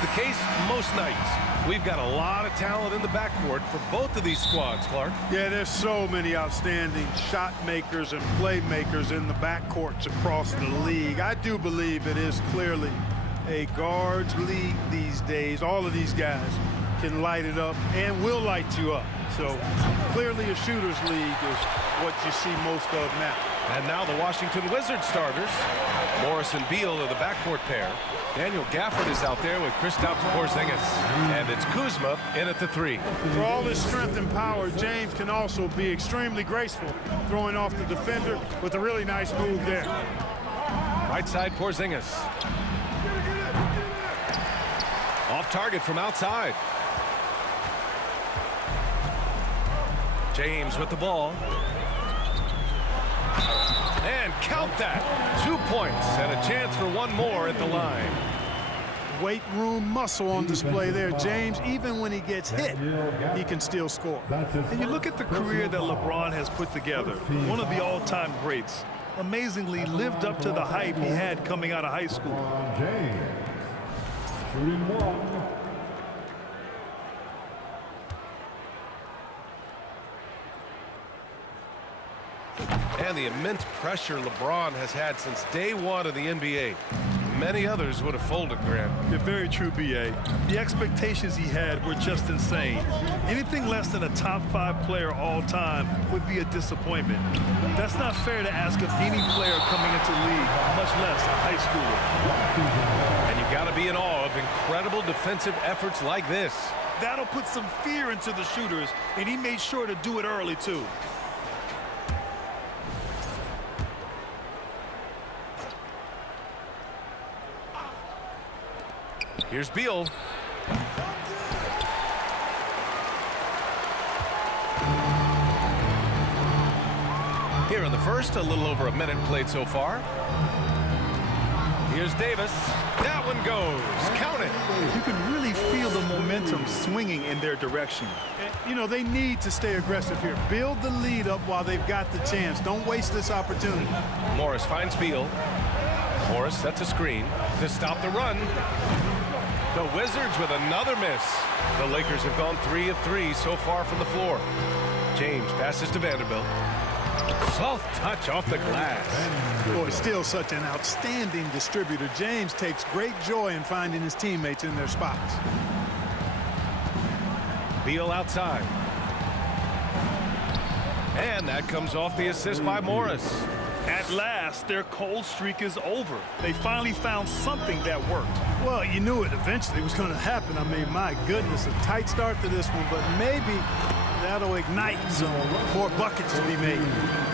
the case most nights. We've got a lot of talent in the backcourt for both of these squads, Clark. Yeah, there's so many outstanding shot makers and playmakers in the backcourts across the league. I do believe it is clearly a guards league these days. All of these guys can light it up and will light you up. So clearly a shooter's league is what you see most of now. And now the Washington Wizards starters. Morris and Beal are the backcourt pair. Daniel Gafford is out there with Kristaps Porzingis. And it's Kuzma in at the 3. For all his strength and power, James can also be extremely graceful, throwing off the defender with a really nice move there. Right side Porzingis. Off target from outside. James with the ball. And count that. 2 points and a chance for one more at the line. Weight room muscle on display there. James, even when he gets hit, he can still score. And you look at the career that LeBron has put together. One of the all-time greats. Amazingly lived up to the hype he had coming out of high school. Shooting one. And the immense pressure LeBron has had since day one of the NBA. Many others would have folded, Grant. You're very true, B.A. The expectations he had were just insane. Anything less than a top 5 player all time would be a disappointment. That's not fair to ask of any player coming into the league, much less a high schooler. And you got to be in awe of incredible defensive efforts like this. That'll put some fear into the shooters, and he made sure to do it early, too. Here's Beal. Here in the first, a little over a minute played so far. Here's Davis. That one goes. Count it. You can really feel the momentum swinging in their direction. You know, they need to stay aggressive here. Build the lead up while they've got the chance. Don't waste this opportunity. Morris finds Beal. Morris sets a screen to stop the run. The Wizards with another miss. The Lakers have gone 3 of 3 so far from the floor. James passes to Vanderbilt. Soft touch off the glass. Boy, still such an outstanding distributor. James takes great joy in finding his teammates in their spots. Beal outside. And that comes off the assist by Morris. At last, their cold streak is over. They finally found something that worked. Well, you knew it eventually was going to happen. I mean, my goodness, a tight start to this one, but maybe that'll ignite some more buckets to be made.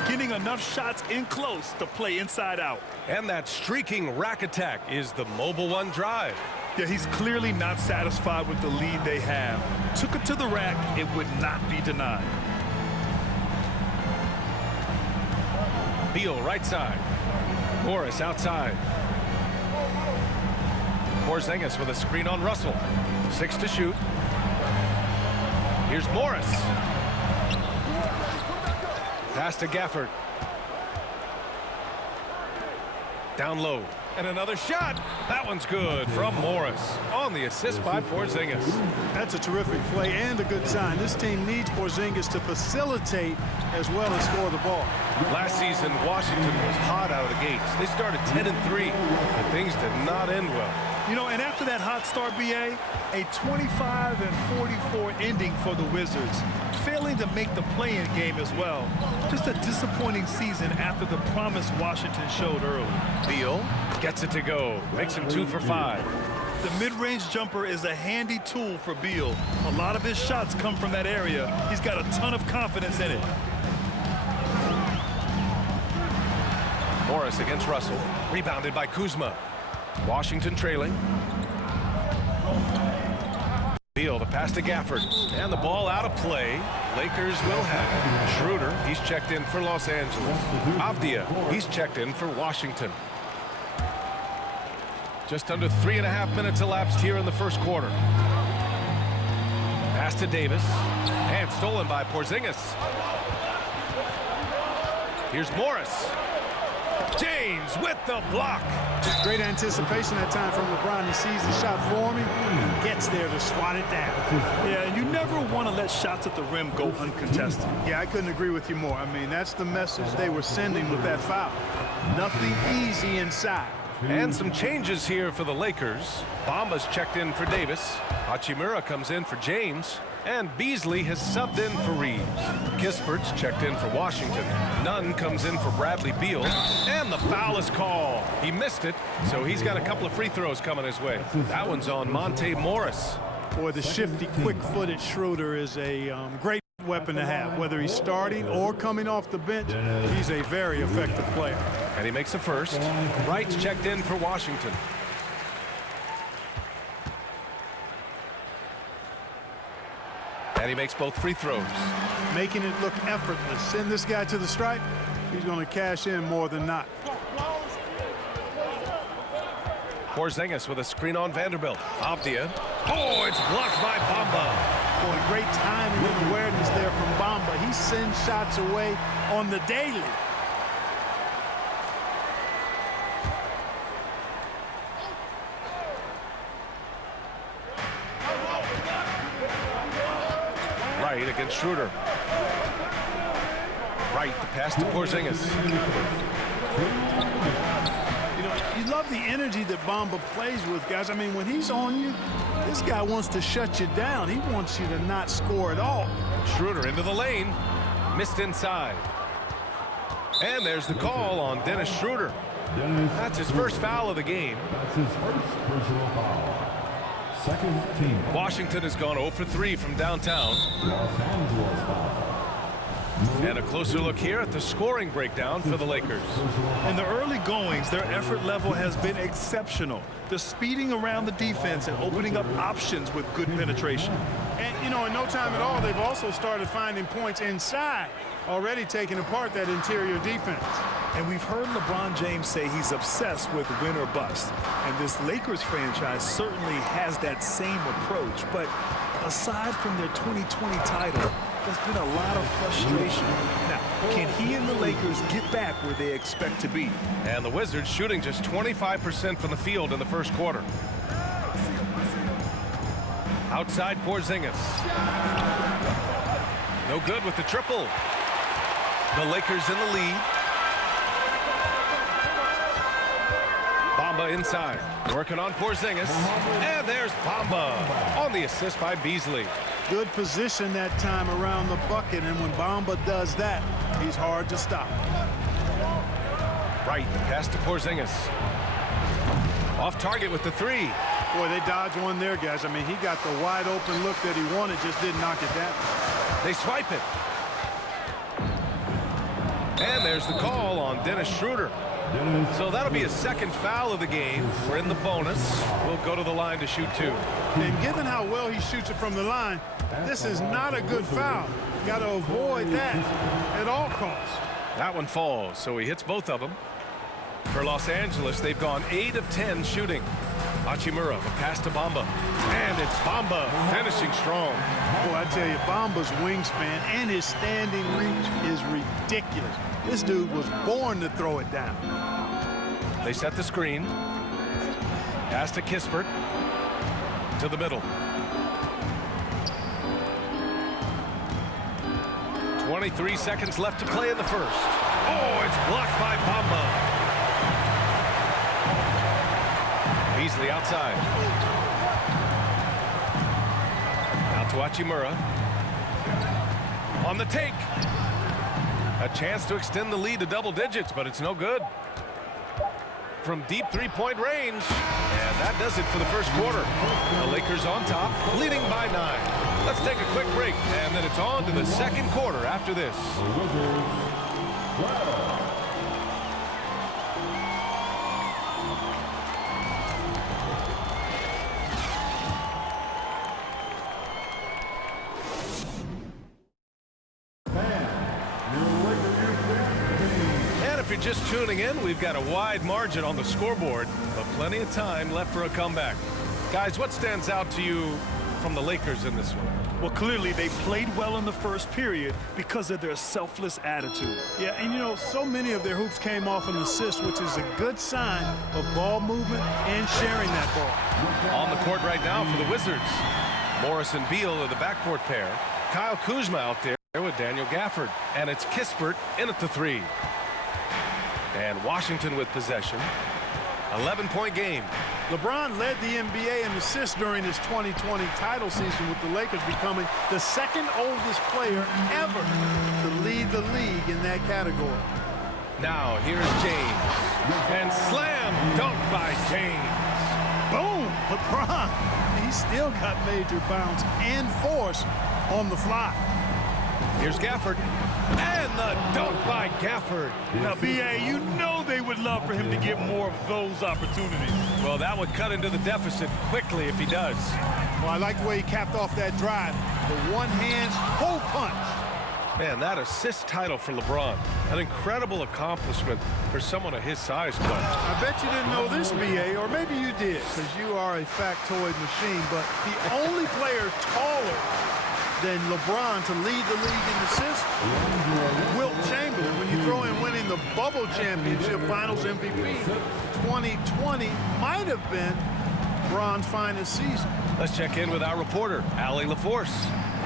Getting enough shots in close to play inside out. And that streaking rack attack is the Mobile One drive. Yeah, he's clearly not satisfied with the lead they have. Took it to the rack, it would not be denied. Beal right side. Morris outside. Porzingis with a screen on Russell. 6 to shoot. Here's Morris. Pass to Gafford. Down low. And another shot. That one's good from Morris on the assist by Porzingis. That's a terrific play and a good sign. This team needs Porzingis to facilitate as well as score the ball. Last season, Washington was hot out of the gates. They started 10 and 3, but things did not end well. You know, and after that hot start, B.A., a 25 and 44 ending for the Wizards, failing to make the play-in game as well. Just a disappointing season after the promise Washington showed early. Beal gets it to go, makes him 2 for 5. The mid-range jumper is a handy tool for Beal. A lot of his shots come from that area. He's got a ton of confidence in it. Morris against Russell, rebounded by Kuzma. Washington trailing. Beal, the pass to Gafford, and the ball out of play. Lakers will have it. Schroeder, he's checked in for Los Angeles. Avdia, he's checked in for Washington. Just under 3.5 minutes elapsed here in the first quarter. Pass to Davis, and stolen by Porzingis. Here's Morris. James with the block. Great anticipation that time from LeBron. He sees the shot forming, gets there to swat it down. Yeah, and you never want to let shots at the rim go uncontested. Yeah, I couldn't agree with you more. I mean, that's the message they were sending with that foul. Nothing easy inside. And some changes here for the Lakers. Bamba's checked in for Davis. Hachimura comes in for James. And Beasley has subbed in for Reeves. Kispert's checked in for Washington. Nunn comes in for Bradley Beal. And the foul is called. He missed it, so he's got a couple of free throws coming his way. That one's on Monte Morris. Boy, the shifty, quick-footed Schroeder is a great weapon to have. Whether he's starting or coming off the bench, he's a very effective player. And he makes a first. Wright's checked in for Washington. And he makes both free throws. Making it look effortless. Send this guy to the stripe, he's going to cash in more than not. Porzingis with a screen on Vanderbilt. Avdia. Oh, it's blocked by Bamba. Boy, great timing and awareness there from Bamba. He sends shots away on the daily. Wright against Schroeder. Wright, the pass to Porzingis. You know, you love the energy that Bamba plays with, guys. I mean, when he's on you, this guy wants to shut you down. He wants you to not score at all. Schroeder into the lane. Missed inside. And there's the call on Dennis Schroeder. That's his first foul of the game. That's his first personal foul. Second team. Washington has gone 0 for 3 from downtown. Los Angeles foul. And a closer look here at the scoring breakdown for the Lakers. In the early goings, their effort level has been exceptional. They're speeding around the defense and opening up options with good penetration. And, you know, in no time at all, they've also started finding points inside, already taking apart that interior defense. And we've heard LeBron James say he's obsessed with win or bust. And this Lakers franchise certainly has that same approach. But aside from their 2020 title, there's been a lot of frustration. Now, can he and the Lakers get back where they expect to be? And the Wizards shooting just 25% from the field in the first quarter. Outside Porzingis. No good with the triple. The Lakers in the lead. Bamba inside. Working on Porzingis. And there's Bamba on the assist by Beasley. Good position that time around the bucket, and when Bamba does that, he's hard to stop. Right, the pass to Porzingis. Off target with the three. Boy, they dodged one there, guys. I mean, he got the wide open look that he wanted, just didn't knock it down. They swipe it. And there's the call on Dennis Schroeder. So that'll be his second foul of the game. We're in the bonus. We'll go to the line to shoot two. And given how well he shoots it from the line, this is not a good foul. Got to avoid that at all costs. That one falls, so he hits both of them. For Los Angeles, they've gone 8 of 10 shooting. Hachimura, the pass to Bamba. And it's Bamba finishing strong. Boy, I tell you, Bamba's wingspan and his standing reach is ridiculous. This dude was born to throw it down. They set the screen. Pass to Kispert. To the middle. 23 seconds left to play in the first. Oh, it's blocked by Bamba. Beasley outside. Out to Hachimura. On the take. A chance to extend the lead to double digits, but it's no good. From deep three-point range. And that does it for the first quarter. The Lakers on top, leading by 9. Let's take a quick break, and then it's on to the second quarter after this. If you're just tuning in, we've got a wide margin on the scoreboard, but plenty of time left for a comeback. Guys, what stands out to you from the Lakers in this one? Well, clearly they played well in the first period because of their selfless attitude. Yeah, and you know, so many of their hoops came off an assist, which is a good sign of ball movement and sharing that ball. On the court right now for the Wizards. Morris and Beal are the backcourt pair. Kyle Kuzma out there with Daniel Gafford. And it's Kispert in at the three. And Washington with possession. 11-point game. LeBron led the NBA in assists during his 2020 title season, with the Lakers becoming the second oldest player ever to lead the league in that category. Now here's James. And slam dunk by James. Boom! LeBron, he still got major bounce and force on the fly. Here's Gafford. And the dunk by Gafford. Now, B.A., you know they would love for him to get more of those opportunities. Well, that would cut into the deficit quickly if he does. Well, I like the way he capped off that drive. The one-hand hole punch. Man, that assist title for LeBron. An incredible accomplishment for someone of his size, Coach. I bet you didn't know this, B.A., or maybe you did, because you are a factoid machine, but the only player taller than LeBron to lead the league in assists, Wilt Chamberlain. When you throw in winning the Bubble Championship Finals MVP, 2020 might have been LeBron's finest season. Let's check in with our reporter, Allie LaForce.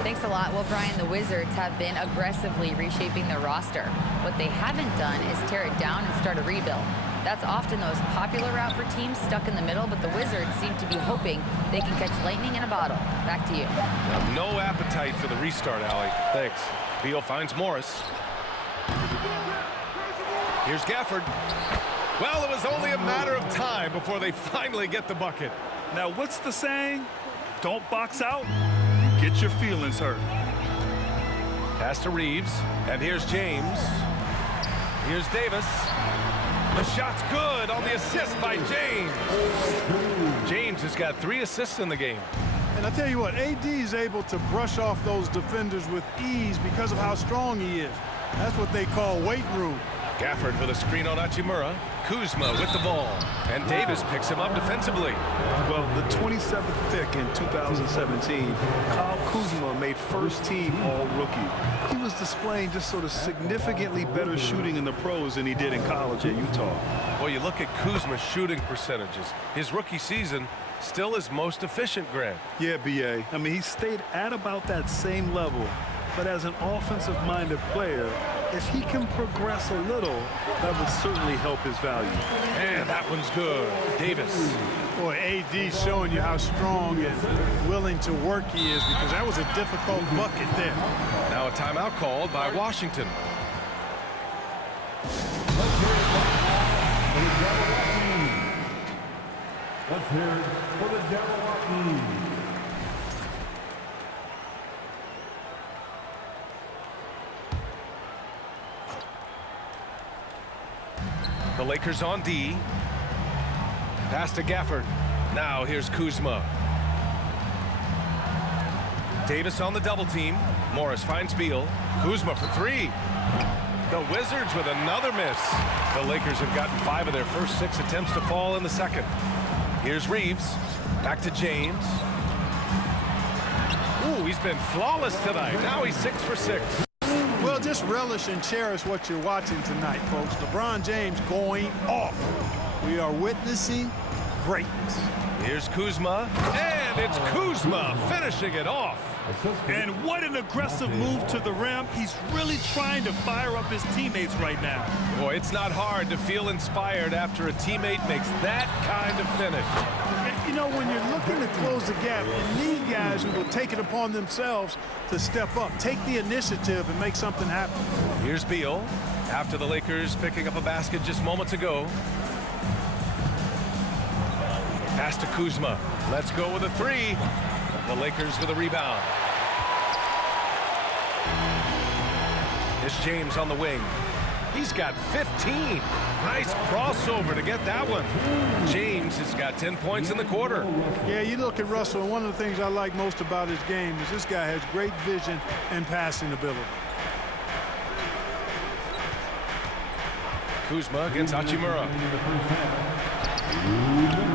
Thanks a lot. Well, Brian, the Wizards have been aggressively reshaping their roster. What they haven't done is tear it down and start a rebuild. That's often the most popular route for teams stuck in the middle, but the Wizards seem to be hoping they can catch lightning in a bottle. Back to you. No appetite for the restart, Allie. Thanks. Beal finds Morris. Here's Gafford. Well, it was only a matter of time before they finally get the bucket. Now, what's the saying? Don't box out, you get your feelings hurt. Pass to Reeves, and here's James. Here's Davis. The shot's good on the assist by James. James has got 3 assists in the game. And I tell you what, AD is able to brush off those defenders with ease because of how strong he is. That's what they call weight room. Gafford with a screen on Hachimura. Kuzma with the ball. And Davis picks him up defensively. Well, the 27th pick in 2017, Kyle Kuzma made first-team All-Rookie. He was displaying just sort of significantly better shooting in the pros than he did in college at Utah. Well, you look at Kuzma's shooting percentages. His rookie season, still his most efficient, Grant. Yeah, B.A. I mean, he stayed at about that same level. But as an offensive-minded player, if he can progress a little, that would certainly help his value. And that one's good. Davis. Boy, AD's showing you how strong and willing to work he is, because that was a difficult bucket there. Now a timeout called by Washington. Let's hear it for the Jabberwockies. The Lakers on D. Pass to Gafford. Now here's Kuzma. Davis on the double team. Morris finds Beal. Kuzma for 3. The Wizards with another miss. The Lakers have gotten 5 of their first 6 attempts to fall in the second. Here's Reeves. Back to James. Ooh, he's been flawless tonight. Now he's 6 for 6. Well, just relish and cherish what you're watching tonight, folks. LeBron James going off. We are witnessing greatness. Here's Kuzma, and it's Kuzma finishing it off. And what an aggressive move to the rim. He's really trying to fire up his teammates right now. Boy, it's not hard to feel inspired after a teammate makes that kind of finish. You know, when you're looking to close the gap, you need guys who will take it upon themselves to step up, take the initiative, and make something happen. Here's Beal, after the Lakers picking up a basket just moments ago. Pass to Kuzma. Let's go with a 3. The Lakers with a rebound. It's James on the wing. He's got 15. Nice crossover to get that one. James has got 10 points in the quarter. Yeah, you look at Russell, and one of the things I like most about his game is this guy has great vision and passing ability. Kuzma against Hachimura.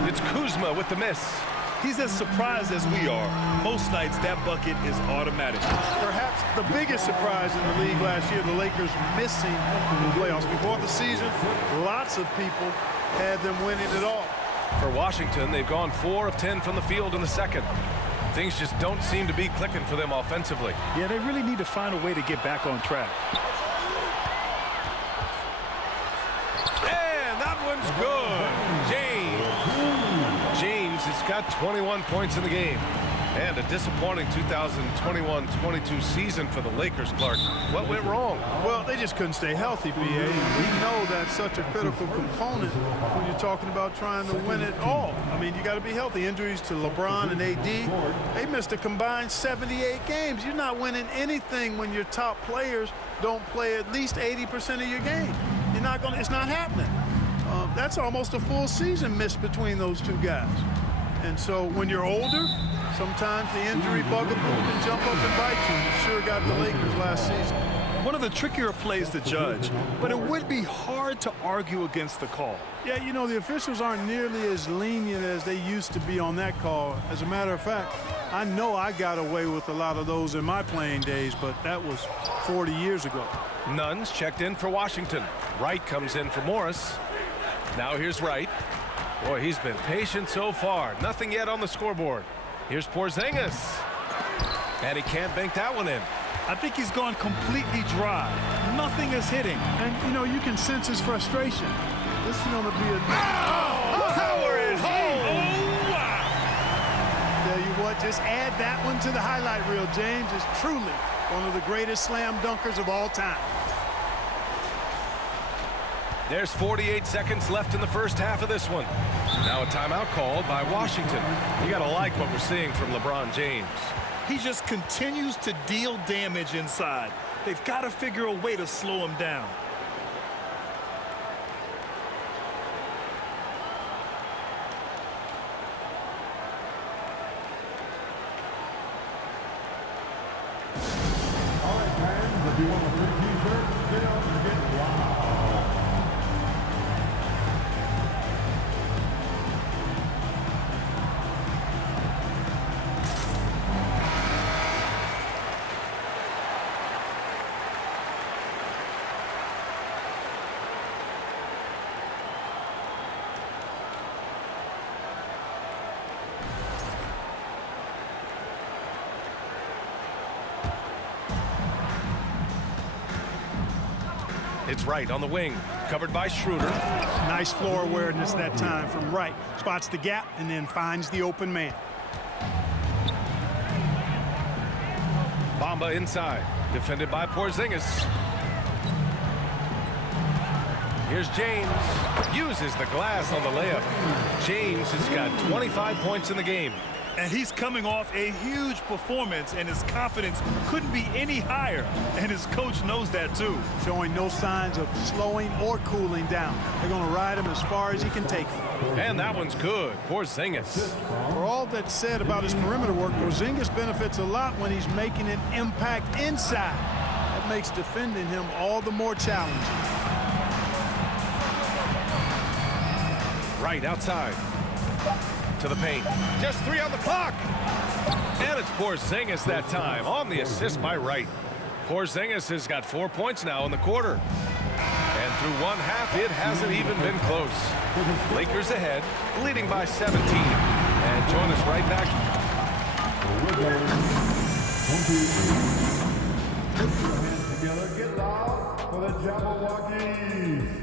It's Kuzma with the miss. He's as surprised as we are. Most nights, that bucket is automatic. Perhaps the biggest surprise in the league last year, the Lakers missing the playoffs. Before the season, lots of people had them winning it all. For Washington, they've gone 4 of 10 from the field in the second. Things just don't seem to be clicking for them offensively. Yeah, they really need to find a way to get back on track. And that one's good. James has got 21 points in the game. And a disappointing 2021-22 season for the Lakers, Clark. What went wrong? Well, they just couldn't stay healthy, B.A. We know that's such a critical component when you're talking about trying to win it all. I mean, you got to be healthy. Injuries to LeBron and A.D., they missed a combined 78 games. You're not winning anything when your top players don't play at least 80% of your game. You're not going to, it's not happening. That's almost a full season missed between those two guys. And so when you're older, sometimes the injury bugaboo can jump up and bite you. You sure got the Lakers last season. One of the trickier plays to judge, but it would be hard to argue against the call. Yeah, you know, the officials aren't nearly as lenient as they used to be on that call. As a matter of fact, I know I got away with a lot of those in my playing days, but that was 40 years ago. Nuns checked in for Washington. Wright comes in for Morris. Now here's Wright. Boy, he's been patient so far. Nothing yet on the scoreboard. Here's Porzingis. And he can't bank that one in. I think he's gone completely dry. Nothing is hitting. And, you know, you can sense his frustration. This is going to be a... Power it home! Oh, wow! Tell you what, just add that one to the highlight reel. James is truly one of the greatest slam dunkers of all time. There's 48 seconds left in the first half of this one. Now a timeout called by Washington. You got to like what we're seeing from LeBron James. He just continues to deal damage inside. They've got to figure a way to slow him down. All right, fans, if you want a free t-shirt, get up and get wild. It's Wright on the wing, covered by Schroeder. Nice floor awareness that time from Wright. Spots the gap and then finds the open man. Bamba inside, defended by Porzingis. Here's James. Uses the glass on the layup. James has got 25 points in the game. And he's coming off a huge performance, and his confidence couldn't be any higher. And his coach knows that, too. Showing no signs of slowing or cooling down. They're going to ride him as far as he can take him. And that one's good. Porzingis. For all that's said about his perimeter work, Porzingis benefits a lot when he's making an impact inside. That makes defending him all the more challenging. Right outside. To the paint. Just 3 on the clock. And it's Porzingis that time on the assist by Wright. Porzingis has got 4 points now in the quarter. And through one half, it hasn't even been close. Lakers ahead, leading by 17. And join us right back. Put your hands together, get loud for the Jabberwockies.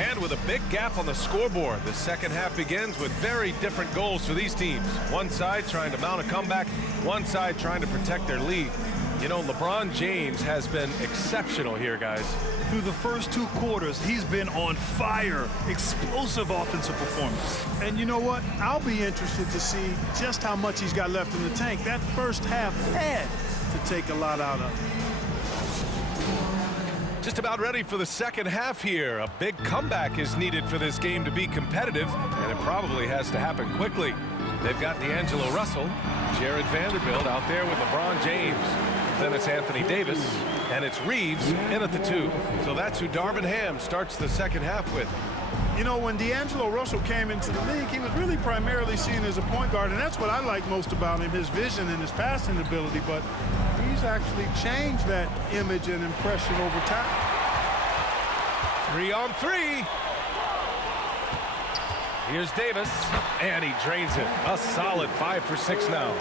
And with a big gap on the scoreboard, the second half begins with very different goals for these teams. One side trying to mount a comeback, one side trying to protect their lead. You know, LeBron James has been exceptional here, guys. Through the first 2 quarters, he's been on fire. Explosive offensive performance. And you know what? I'll be interested to see just how much he's got left in the tank. That first half had to take a lot out of it. Just about ready for the second half here. A big comeback is needed for this game to be competitive, and it probably has to happen quickly. They've got D'Angelo Russell, Jared Vanderbilt out there with LeBron James. Then it's Anthony Davis, and it's Reeves in at the 2. So that's who Darvin Ham starts the second half with. You know, when D'Angelo Russell came into the league, he was really primarily seen as a point guard, and that's what I like most about him, his vision and his passing ability. But he's actually changed that image and impression over time. 3 on 3. Here's Davis, and he drains it. A solid 5 for 6 now.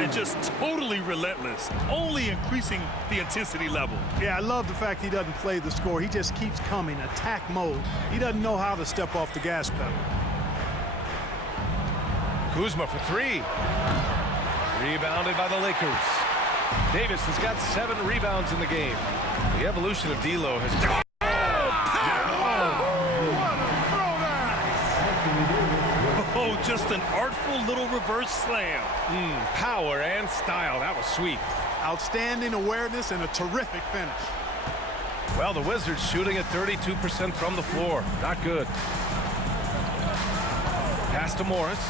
And just totally relentless, only increasing the intensity level. Yeah, I love the fact he doesn't play the score. He just keeps coming, attack mode. He doesn't know how to step off the gas pedal. Kuzma for 3. Rebounded by the Lakers. Davis has got 7 rebounds in the game. The evolution of D'Lo has... Oh, just an artful little reverse slam. Power and style. That was sweet. Outstanding awareness and a terrific finish. Well, the Wizards shooting at 32% from the floor. Not good. Pass to Morris.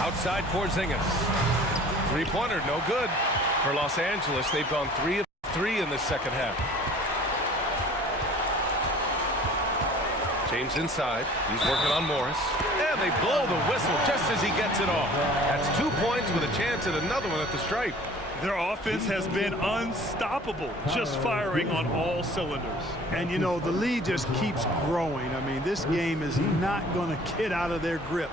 Outside Porzingis. Three-pointer, no good. For Los Angeles, they've gone 3 of 3 in the second half. James inside. He's working on Morris. And they blow the whistle just as he gets it off. That's 2 points with a chance at another one at the stripe. Their offense has been unstoppable, just firing on all cylinders. And, you know, the lead just keeps growing. I mean, this game is not going to get out of their grip.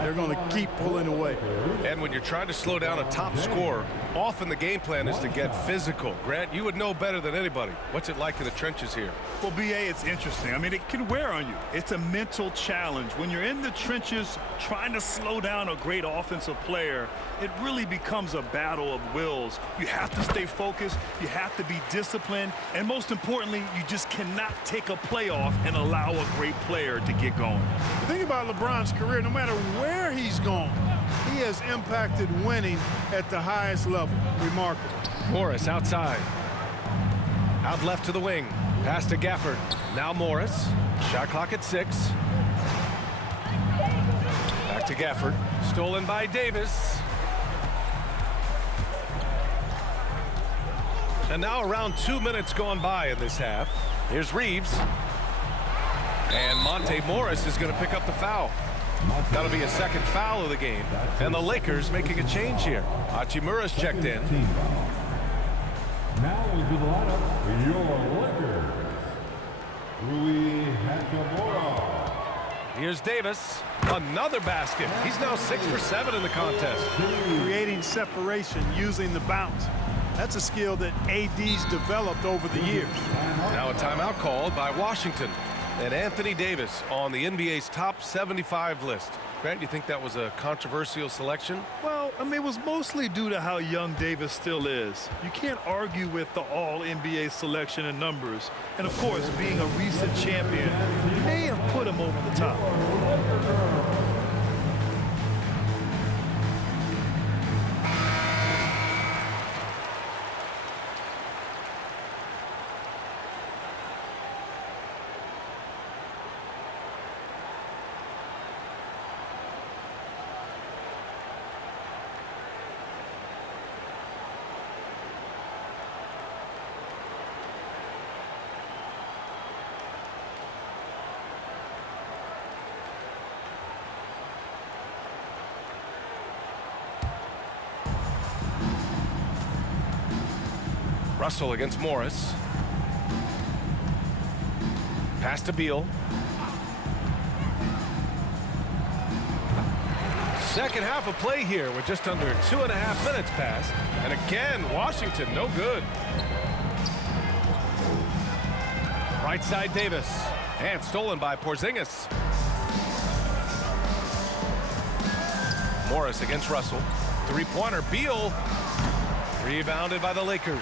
They're going to keep pulling away. And when you're trying to slow down a top scorer, often the game plan is to get physical. Grant, you would know better than anybody. What's it like in the trenches here? Well, B.A., it's interesting. I mean, it can wear on you. It's a mental challenge. When you're in the trenches trying to slow down a great offensive player, it really becomes a battle of wills. You have to stay focused. You have to be disciplined. And most importantly, you just cannot take a play off and allow a great player to get going. The thing about LeBron's career, no matter where he's gone, he has impacted winning at the highest level. Remarkable. Morris outside. Out left to the wing. Pass to Gafford. Now Morris. Shot clock at 6. Back to Gafford. Stolen by Davis. And now around 2 minutes gone by in this half. Here's Reeves. And Monte Morris is going to pick up the foul. That'll be a second foul of the game. And the Lakers making a change here. Hachimura's checked in. Now into the lineup, your Lakers. Rui Hachimura. Here's Davis. Another basket. He's now 6 for 7 in the contest. Creating separation using the bounce. That's a skill that AD's developed over the years. Now a timeout called by Washington. And Anthony Davis on the NBA's top 75 list. Grant, you think that was a controversial selection? Well, I mean, it was mostly due to how young Davis still is. You can't argue with the all-NBA selection and numbers. And, of course, being a recent champion may have put him over the top. Russell against Morris. Pass to Beal. Second half of play here with just under 2.5 minutes passed. And again, Washington, no good. Right side Davis. And stolen by Porzingis. Morris against Russell. Three-pointer, Beal. Rebounded by the Lakers.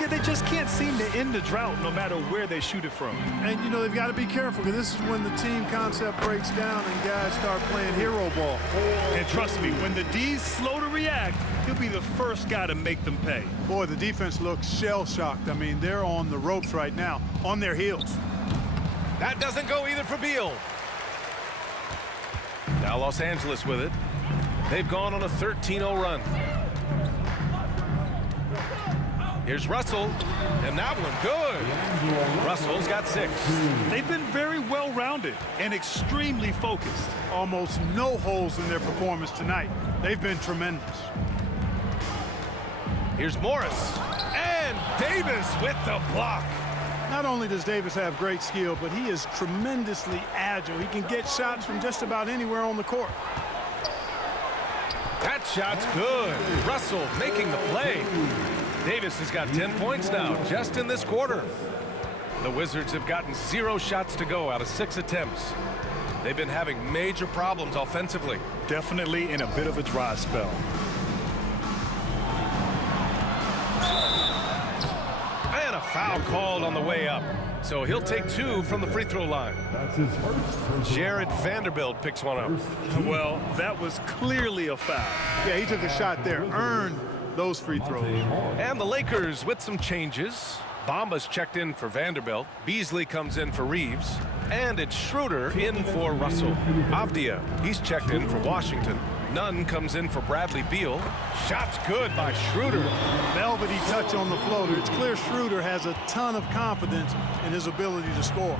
Yeah, they just can't seem to end the drought no matter where they shoot it from. And, you know, they've got to be careful because this is when the team concept breaks down and guys start playing hero ball. And trust me, when the D's slow to react, he'll be the first guy to make them pay. Boy, the defense looks shell-shocked. I mean, they're on the ropes right now, on their heels. That doesn't go either for Beal. Now Los Angeles with it. They've gone on a 13-0 run. Here's Russell, and that one good. Russell's got 6. They've been very well-rounded and extremely focused. Almost no holes in their performance tonight. They've been tremendous. Here's Morris, and Davis with the block. Not only does Davis have great skill, but he is tremendously agile. He can get shots from just about anywhere on the court. That shot's good. Russell making the play. Davis has got 10 points now, just in this quarter. The Wizards have gotten 0 shots to go out of 6 attempts. They've been having major problems offensively. Definitely in a bit of a dry spell. And a foul called on the way up. So he'll take 2 from the free throw line. That's his first. Jared Vanderbilt picks one up. Well, that was clearly a foul. Yeah, he took a shot there, earned those free throws. And the Lakers with some changes. Bamba's checked in for Vanderbilt. Beasley comes in for Reeves. And it's Schroeder in for Russell. Avdia, he's checked in for Washington. Nunn comes in for Bradley Beal. Shot's good by Schroeder. Velvety touch on the floater. It's clear Schroeder has a ton of confidence in his ability to score.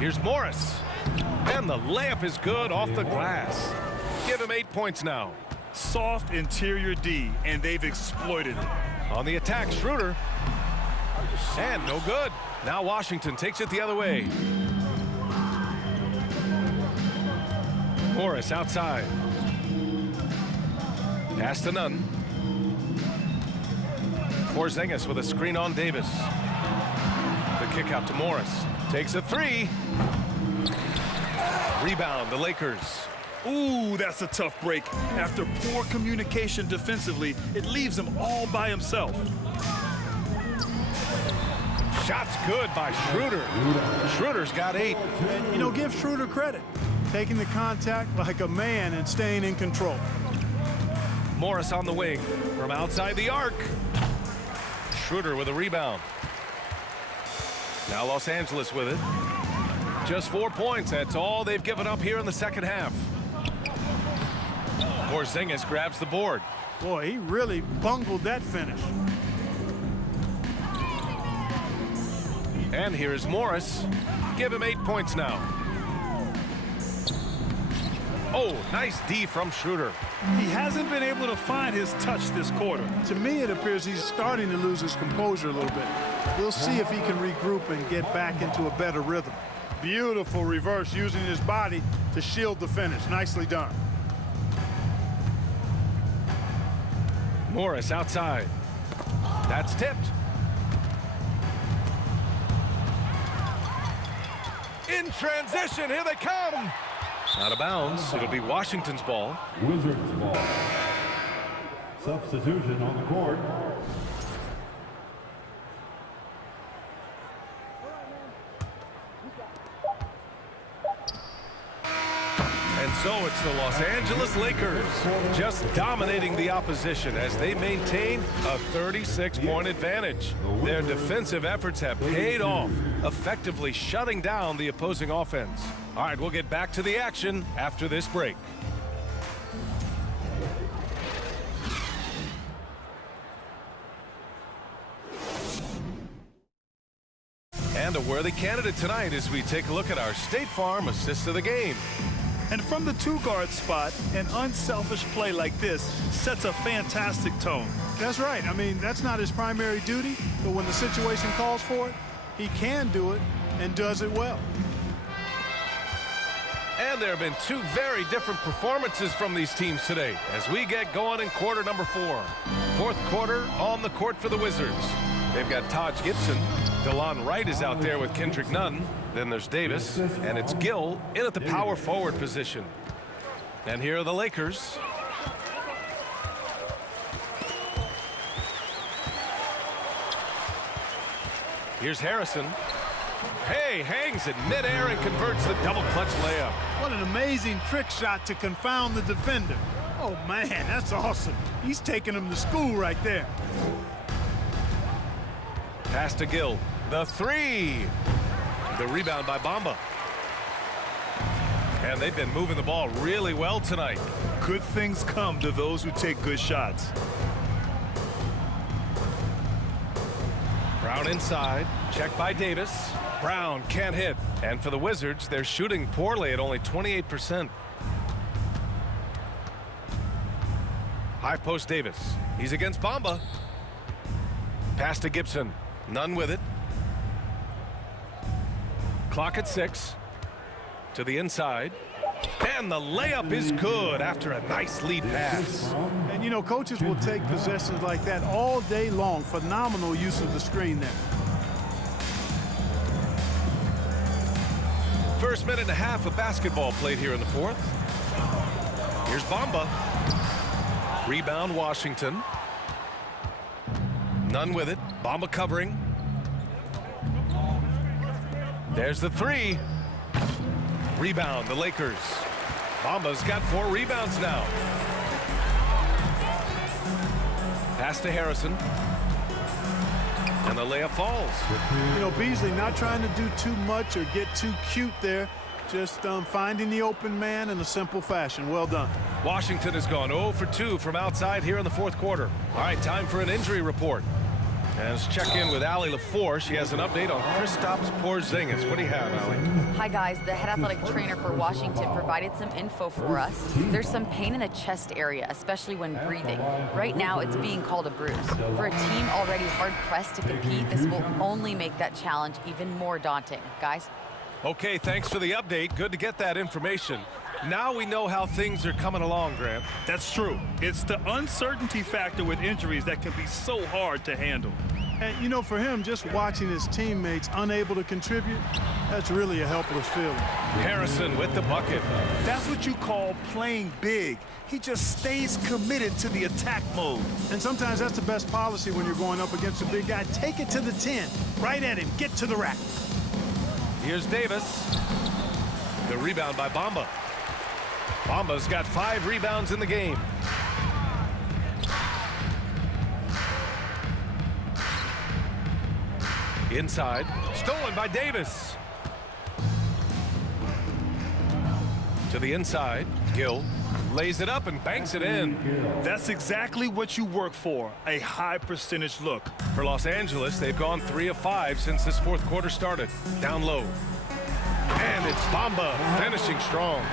Here's Morris. And the layup is good off the glass. Give him 8 points now. Soft interior D, and they've exploited it. On the attack, Schroeder. And no good. Now Washington takes it the other way. Morris outside. Pass to Nunn. Porzingis with a screen on Davis. The kick out to Morris. Takes a 3. Rebound, the Lakers. Ooh, that's a tough break. After poor communication defensively, it leaves him all by himself. Shot's good by Schroeder. Schroeder's got 8. And, you know, give Schroeder credit. Taking the contact like a man and staying in control. Morris on the wing from outside the arc. Schroeder with a rebound. Now Los Angeles with it. Just 4 points. That's all they've given up here in the second half. Porzingis grabs the board. Boy, he really bungled that finish. And here is Morris. Give him 8 points now. Oh, nice D from Schroeder. He hasn't been able to find his touch this quarter. To me, it appears he's starting to lose his composure a little bit. We'll see if he can regroup and get back into a better rhythm. Beautiful reverse using his body to shield the finish. Nicely done. Morris outside. That's tipped. In transition, here they come. Out of bounds. It'll be Washington's ball. Wizards ball. Substitution on the court. And so it's the Los Angeles Lakers just dominating the opposition as they maintain a 36-point advantage. Their defensive efforts have paid off, effectively shutting down the opposing offense. All right, we'll get back to the action after this break. And a worthy candidate tonight as we take a look at our State Farm assist of the game. And from the two-guard spot, an unselfish play like this sets a fantastic tone. That's right. I mean, that's not his primary duty, but when the situation calls for it, he can do it and does it well. And there have been 2 very different performances from these teams today as we get going in quarter number 4. Fourth quarter on the court for the Wizards. They've got Taj Gibson. DeLon Wright is out there with Kendrick Nunn. Then there's Davis, and it's Gill in at the power forward position. And here are the Lakers. Here's Harrison. Hey, hangs in midair and converts the double clutch layup. What an amazing trick shot to confound the defender. Oh, man, that's awesome. He's taking him to school right there. Pass to Gill. The 3. The rebound by Bamba. And they've been moving the ball really well tonight. Good things come to those who take good shots. Brown inside, checked by Davis. Brown can't hit. And for the Wizards, they're shooting poorly at only 28%. High post Davis. He's against Bamba. Pass to Gibson. None with it. Clock at 6. To the inside. And the layup is good after a nice lead pass. And, you know, coaches will take possessions like that all day long. Phenomenal use of the screen there. First minute and a half of basketball played here in the fourth. Here's Bamba. Rebound Washington. None with it. Bamba covering. There's the three. Rebound the Lakers. Bamba's got 4 rebounds now. Pass to Harrison. And the layup falls. You know, Beasley not trying to do too much or get too cute there. Just finding the open man in a simple fashion. Well done. Washington has gone 0 for 2 from outside here in the fourth quarter. All right, time for an injury report. And let's check in with Allie LaFour. She has an update on Kristaps Porzingis. What do you have, Allie? Hi, guys. The head athletic trainer for Washington provided some info for us. There's some pain in the chest area, especially when breathing. Right now, it's being called a bruise. For a team already hard-pressed to compete, this will only make that challenge even more daunting. Guys? Okay, thanks for the update. Good to get that information. Now we know how things are coming along, Grant. That's true. It's the uncertainty factor with injuries that can be so hard to handle. And, you know, for him, just watching his teammates unable to contribute, that's really a helpless feeling. Harrison with the bucket. That's what you call playing big. He just stays committed to the attack mode. And sometimes that's the best policy when you're going up against a big guy. Take it to the 10. Right at him. Get to the rack. Here's Davis. The rebound by Bamba. Bamba's got 5 rebounds in the game. Inside. Stolen by Davis. To the inside. Gill lays it up and banks it in. That's exactly what you work for, a high percentage look. For Los Angeles, they've gone 3 of 5 since this fourth quarter started. Down low. And it's Bamba finishing strong.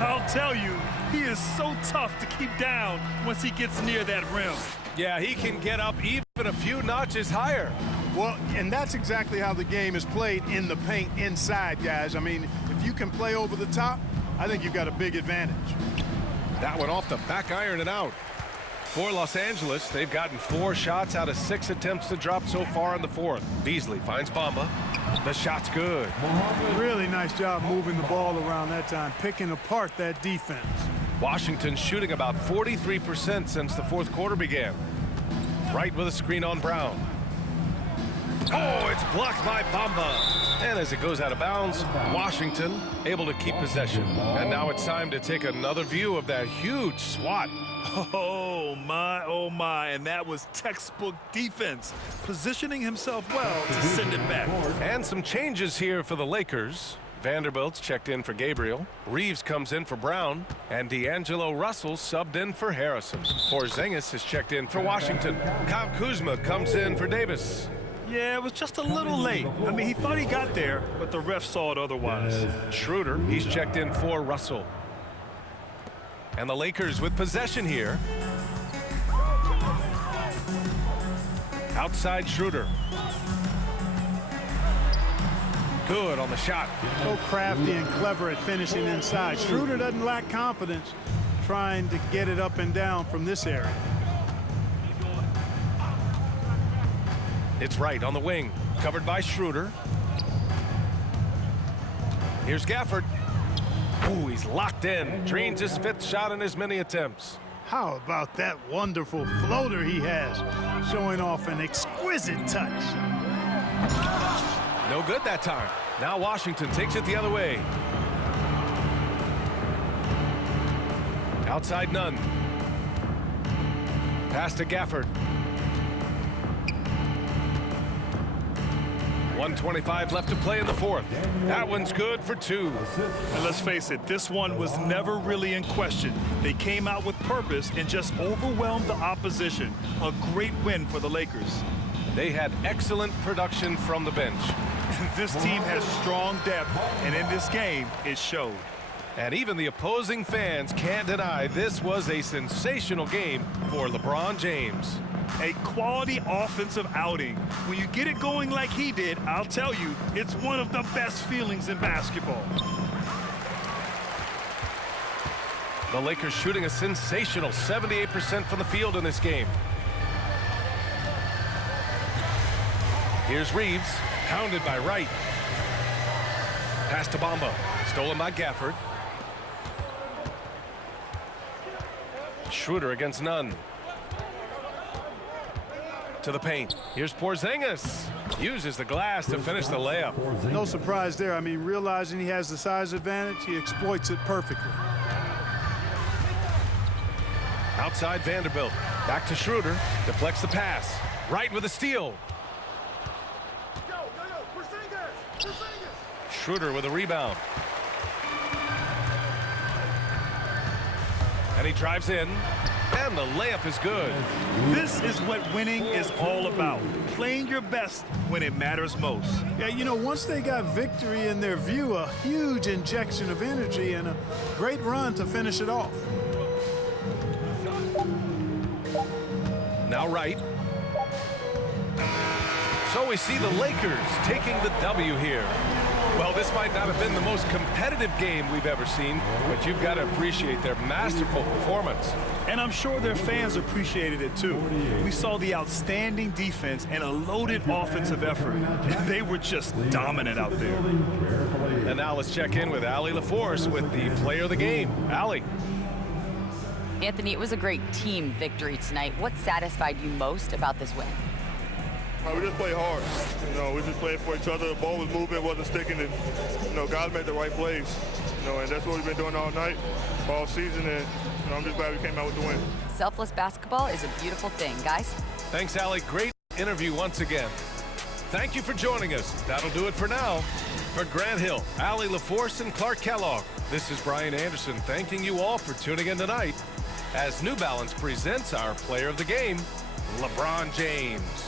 I'll tell you, he is so tough to keep down once he gets near that rim. Yeah, he can get up even a few notches higher. Well, and that's exactly how the game is played in the paint inside, guys. I mean, if you can play over the top, I think you've got a big advantage. That one off the back iron and out. For Los Angeles, they've gotten 4 shots out of 6 attempts to drop so far in the fourth. Beasley finds Bamba. The shot's good. Really nice job moving the ball around that time, picking apart that defense. Washington shooting about 43% since the fourth quarter began. Right with a screen on Brown. Oh, it's blocked by Bamba. And as it goes out of bounds, Washington able to keep possession. And now it's time to take another view of that huge swat. Oh my, and that was textbook defense, positioning himself well to send it back. And some changes here for the Lakers. Vanderbilt's checked in for Gabriel. Reeves comes in for Brown. And D'Angelo Russell subbed in for Harrison. Porzingis is checked in for Washington. Kyle Kuzma comes in for Davis. Yeah, it was just a little late. I mean, he thought he got there, but the ref saw it otherwise. Schroeder, he's checked in for Russell. And the Lakers with possession here. Outside Schroeder. Good on the shot. So crafty and clever at finishing inside. Schroeder doesn't lack confidence trying to get it up and down from this area. It's right on the wing. Covered by Schroeder. Here's Gafford. Ooh, he's locked in. Drains his 5th shot in as many attempts. How about that wonderful floater he has, showing off an exquisite touch. No good that time. Now Washington takes it the other way. Outside Nunn. Pass to Gafford. 1:25 left to play in the fourth. That one's good for 2. And let's face it, this one was never really in question. They came out with purpose and just overwhelmed the opposition. A great win for the Lakers. They had excellent production from the bench. This team has strong depth, and in this game, it showed. And even the opposing fans can't deny this was a sensational game for LeBron James. A quality offensive outing. When you get it going like he did, I'll tell you, it's one of the best feelings in basketball. The Lakers shooting a sensational 78% from the field in this game. Here's Reeves, hounded by Wright. Pass to Bamba, stolen by Gafford. Schroeder against Nunn. To the paint. Here's Porzingis. Uses the glass to finish the layup. No surprise there. I mean, realizing he has the size advantage, he exploits it perfectly. Outside Vanderbilt. Back to Schroeder. Deflects the pass. Wright with a steal. Schroeder with a rebound. And he drives in. And the layup is good. This is what winning is all about. Playing your best when it matters most. Yeah, you know, once they got victory in their view, a huge injection of energy and a great run to finish it off. Now Wright. So we see the Lakers taking the W here. Well, this might not have been the most competitive game we've ever seen, but you've got to appreciate their masterful performance. And I'm sure their fans appreciated it too. We saw the outstanding defense and a loaded offensive effort. They were just dominant out there. And now let's check in with Allie LaForce with the player of the game. Allie. Anthony, it was a great team victory tonight. What satisfied you most about this win? We just played hard. You know, we just played for each other. The ball was moving, wasn't sticking, and you know, guys made the right plays. You know, and that's what we've been doing all night, all season, and you know, I'm just glad we came out with the win. Selfless basketball is a beautiful thing, guys. Thanks, Allie. Great interview once again. Thank you for joining us. That'll do it for now. For Grant Hill, Allie LaForce, and Clark Kellogg, this is Brian Anderson thanking you all for tuning in tonight as New Balance presents our player of the game, LeBron James.